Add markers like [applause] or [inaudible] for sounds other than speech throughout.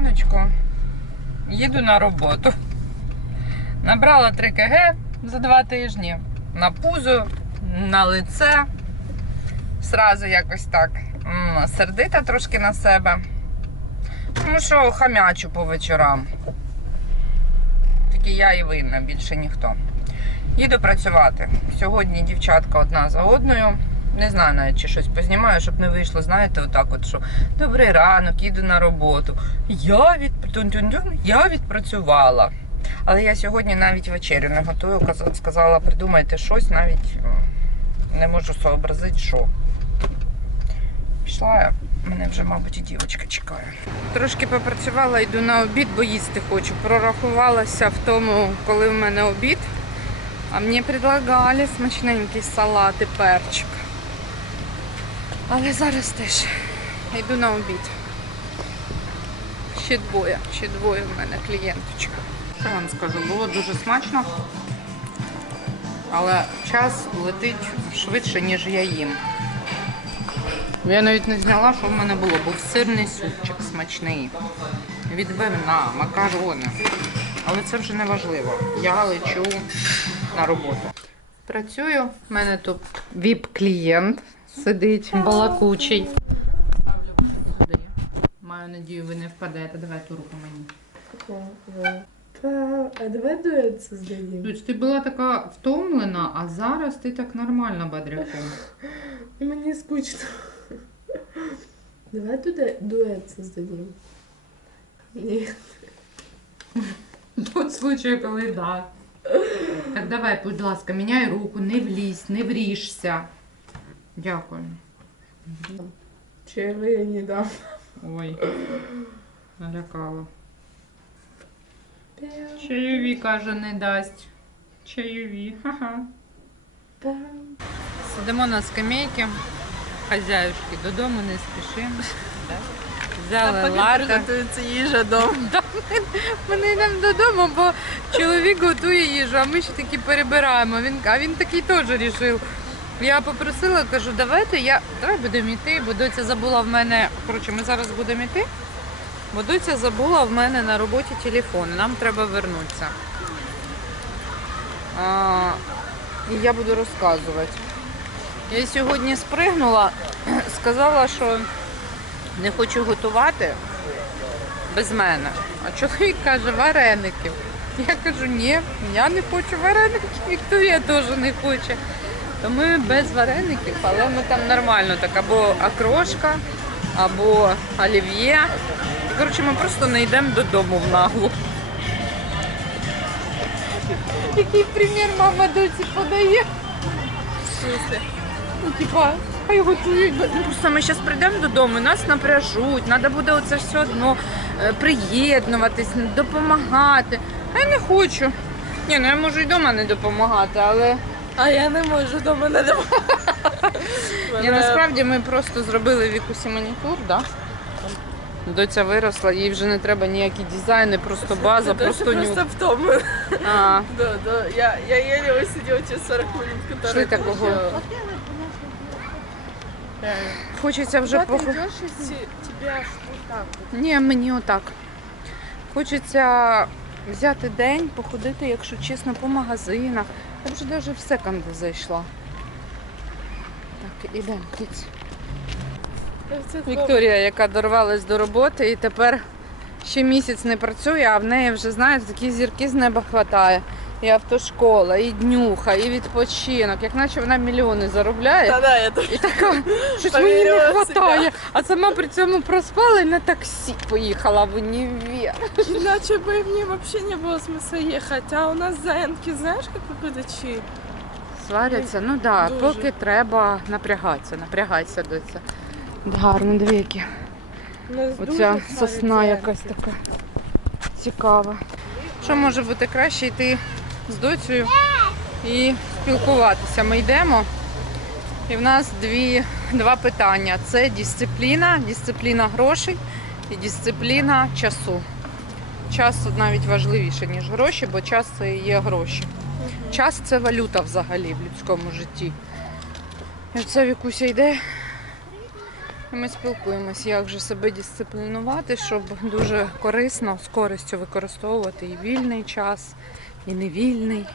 раночку. Їду на роботу. Набрала 3 кг за два тижні. На пузо, на лице. Сразу якось так сердита трошки на себе. Тому що хамячу по вечорам. Тільки я і винна, більше ніхто. Їду працювати. Сьогодні дівчатка одна за одною. Не знаю навіть, чи щось познімаю, щоб не вийшло, знаєте, отак от, що добрий ранок, їду на роботу. Я, від... я відпрацювала. Але я сьогодні навіть вечерю не готую. Сказала, придумайте щось, навіть не можу сообразити, що. Пішла я. Мене вже, мабуть, і дівчинка чекає. Трошки попрацювала, йду на обід, бо їсти хочу. Прорахувалася в тому, коли в мене обід. А мені предлагали смачненький салат і перчик. Але зараз теж йду на обід. Ще двоє, ще двоє в мене клієнточка. Що вам скажу, було дуже смачно, але час летить швидше, ніж я їм. Я навіть не зняла, що в мене було. Був сирний супчик смачний, відбивна, макарони. Але це вже не важливо. Я лечу на роботу. Працюю, в мене тут віп-клієнт сидить, балакучий. Ставлю сюди. Маю надію, ви не впадете. Давай ту руку мені. Та, а давай дует создадим. Люць, ти була така втомлена, а зараз ти так нормально бодряком. Мне скучно. Давай дуэ- дуэт создадим. Нет. Тут случай, коли да. Так давай, будь ласка, міняй руку, не влізь, не вріжся. Дякую. Я не дам. Ой, налякала. Чайові, каже, не дасть. Чайові, ха-ха. Сидимо на скамейці, хазяюшки, додому не спішимо. Взяли ларка. готуется їжа дома. [laughs] Ми не йдемо додому, бо чоловік готує їжу, а ми ще таки перебираємо. Він, а він такий теж вирішив. Я попросила, кажу, давайте я давай будемо йти, бо доця забула в мене. Коротше, ми зараз будемо йти, бо доця забула в мене на роботі телефон. Нам треба вернутися. А, і я буду розказувати. Я сьогодні спригнула, [clears throat] сказала, що не хочу готувати без мене. А чоловік каже, вареників. Я кажу, ні, я не хочу вареників, Вікторія теж не хоче. То ми без вареників, але ми там нормально так, або окрошка, або олів'є. Коротше, ми просто не йдемо додому в наглу. Який примір мама доці подає? Ну, типа, хай готують. Ну, Просто ми зараз прийдемо додому, нас напряжуть, треба буде оце все одно е, приєднуватись, допомагати. А я не хочу. Ні, ну я можу й вдома не допомагати, але А я не можу дома не допомагати. ні, насправді ми просто зробили вікусі манікюр, да? Доця виросла, їй вже не треба ніякі дизайни, просто база, просто нюх. просто втомлена. А, Да, да. Я, я еле усидела через 40 минут, которые такого. хочеться вже пох... идешь, и те- тебя аж вот так вот. Ні, мені отак. Хочеться взяти день, походити, якщо чесно, по магазинах. Я вже навіть в секонди зайшла. Так, ідемо, кіць. Вікторія, яка дорвалась до роботи і тепер ще місяць не працює, а в неї вже, знаєте, такі зірки з неба хватає І автошкола, і днюха, і відпочинок. Як наче вона мільйони заробляє. Да, да, я тоже. І така, щось мені не Повірила в вистачає. А сама при цьому проспала і на таксі поїхала в універ. Иначе бы мне вообще не было смысла ехать. А у нас заянки, знаешь, как какой-то чип? Сваряться, ну так, да, Дуже. поки треба напрягатися, напрягайся до це. Гарно, дві які. У нас Оця дуже сосна сварять якась заянки. така цікава. Що може бути краще йти з доцею і спілкуватися? Ми йдемо. І в нас дві, два питання: це дисципліна, дисципліна грошей і дисципліна часу. Час навіть важливіше, ніж гроші, бо час це і є гроші. Час це валюта взагалі в людському житті. І оце Вікуся йде І ми спілкуємось, як же себе дисциплінувати, щоб дуже корисно, з користю використовувати і вільний час, і невільний.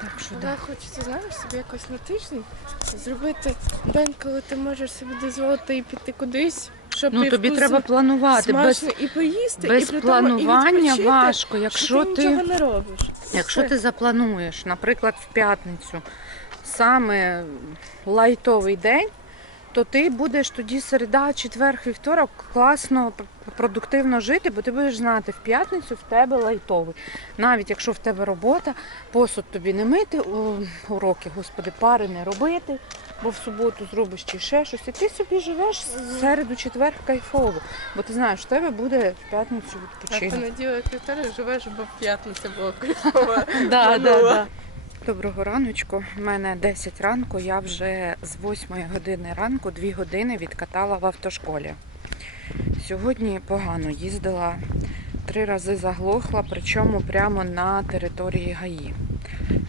Так що да. хочеться, знаєш, собі якось на тиждень зробити день, коли ти можеш собі дозволити і піти кудись, щоб Ну і тобі треба планувати. Без, і поїсти, без і при тому, і планування відпочити, важко. Якщо ти ти, не робиш. якщо Все. ти заплануєш, наприклад, в п'ятницю саме лайтовий день, то ти будеш тоді середа, четвер, вівторок класно, продуктивно жити, бо ти будеш знати, в п'ятницю в тебе лайтовий. Навіть якщо в тебе робота, посуд тобі не мити, уроки, господи, пари не робити, бо в суботу зробиш чи ще щось. І ти собі живеш середу, четвер кайфово. Бо ти знаєш, в тебе буде в п'ятницю А відпочинок. понеділок вівторок живеш, бо в п'ятницю було [laughs] кайфово. Доброго раночку. У мене 10 ранку. Я вже з 8 години ранку 2 години відкатала в автошколі. Сьогодні погано їздила, три рази заглохла, причому прямо на території ГАІ.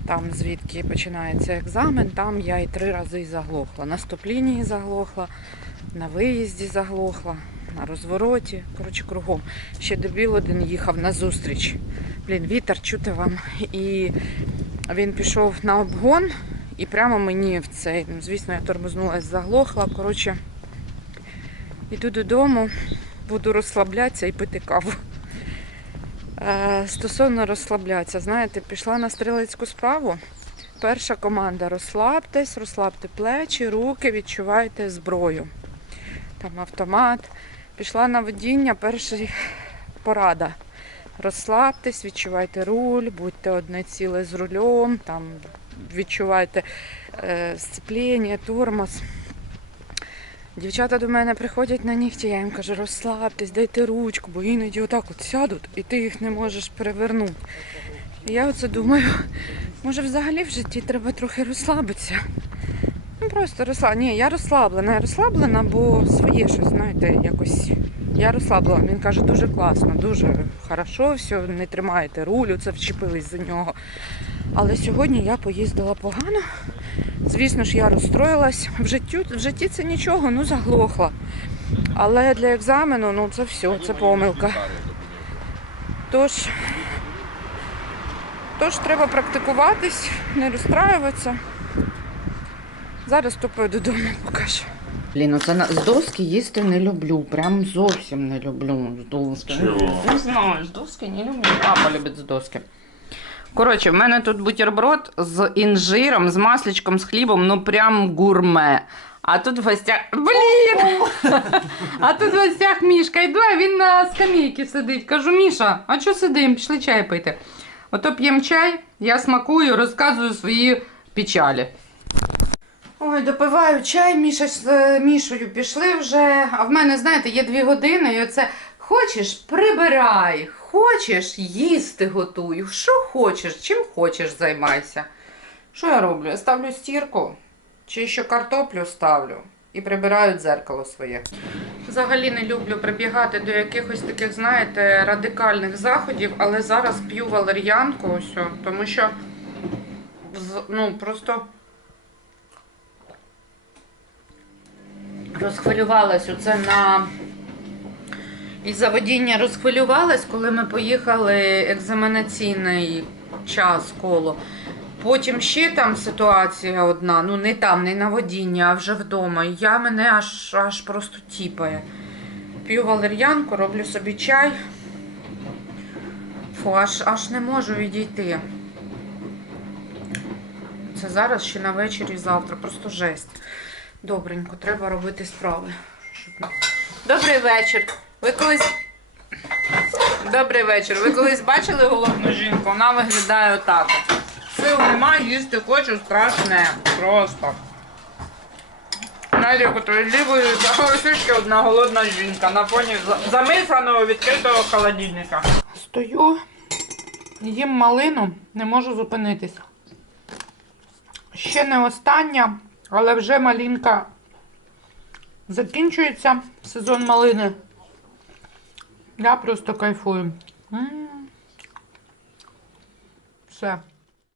Там звідки починається екзамен, там я і три рази заглохла. На стоп-лінії заглохла, на виїзді заглохла, на розвороті. Коротше, кругом. Ще дебіл один їхав на зустріч. Блін, вітер чути вам. І він пішов на обгон і прямо мені в цей. Ну, звісно, я тормознулась, заглохла. Коротше, йду додому, буду розслаблятися і пити каву. Е, стосовно розслаблятися, знаєте, пішла на стрілецьку справу. Перша команда розслабтесь, розслабте плечі, руки, відчувайте зброю. Там автомат. Пішла на водіння, перша порада. Розслабтесь, відчувайте руль, будьте одне ціле з рулем, там відчувайте е, сцепління, тормоз. Дівчата до мене приходять на нігті, я їм кажу, розслабтесь, дайте ручку, бо іноді отак от сядуть і ти їх не можеш перевернути. І я оце думаю, може взагалі в житті треба трохи розслабитися. Ну просто розслаблена. Ні, я розслаблена, я розслаблена, бо своє щось, знаєте, якось. Я розслаблена. Він каже, дуже класно, дуже хорошо, все, не тримаєте рулю, це вчепились за нього. Але сьогодні я поїздила погано. Звісно ж, я розстроїлась. В житті, в житті це нічого, ну заглохла. Але для екзамену, ну це все, це помилка. Тож, тож треба практикуватись, не розстраюватися. Зараз топаю додому, покажу. Блін, оце з доски їсти не люблю. Прям зовсім не люблю з доски. Чого? Не знаю, з доски не люблю. Папа любить з доски. Коротше, в мене тут бутерброд з інжиром, з масличком, з хлібом, ну прям гурме. А тут в гостях. Блін! [laughs] А тут в гостях Мішка йду, а він на скамейці сидить. Кажу, Міша, а що сидим? Пішли чай пити. Ото п'ємо чай, я смакую, розказую свої печалі. Ой, допиваю чай, Міша з е, Мішою пішли вже. А в мене, знаєте, є дві години, і оце хочеш прибирай, хочеш їсти готуй. Що хочеш, чим хочеш займайся. Що я роблю? Я ставлю стірку, чи ще картоплю ставлю і прибираю дзеркало своє. Взагалі не люблю прибігати до якихось таких, знаєте, радикальних заходів, але зараз п'ю валер'янку, тому що ну, просто. Розхвилювалась оце на із-за водіння розхвилювалась, коли ми поїхали екзаменаційний час коло. Потім ще там ситуація одна, ну не там, не на водінні, а вже вдома. І я мене аж, аж просто тіпає. П'ю валер'янку, роблю собі чай. Фу, аж, аж не можу відійти. Це зараз ще на вечір і завтра, просто жесть. Добренько, треба робити справи. Добрий вечір. Ви колись. Добрий вечір. Ви колись бачили голодну жінку? Вона виглядає отак. Сил немає, їсти хочу страшне. Просто. Знаєте, як ото лівою ще одна голодна жінка на фоні за- замисаного відкритого холодильника. Стою, їм малину, не можу зупинитися. Ще не остання, але вже малинка закінчується сезон малини. Я просто кайфую. М. Все.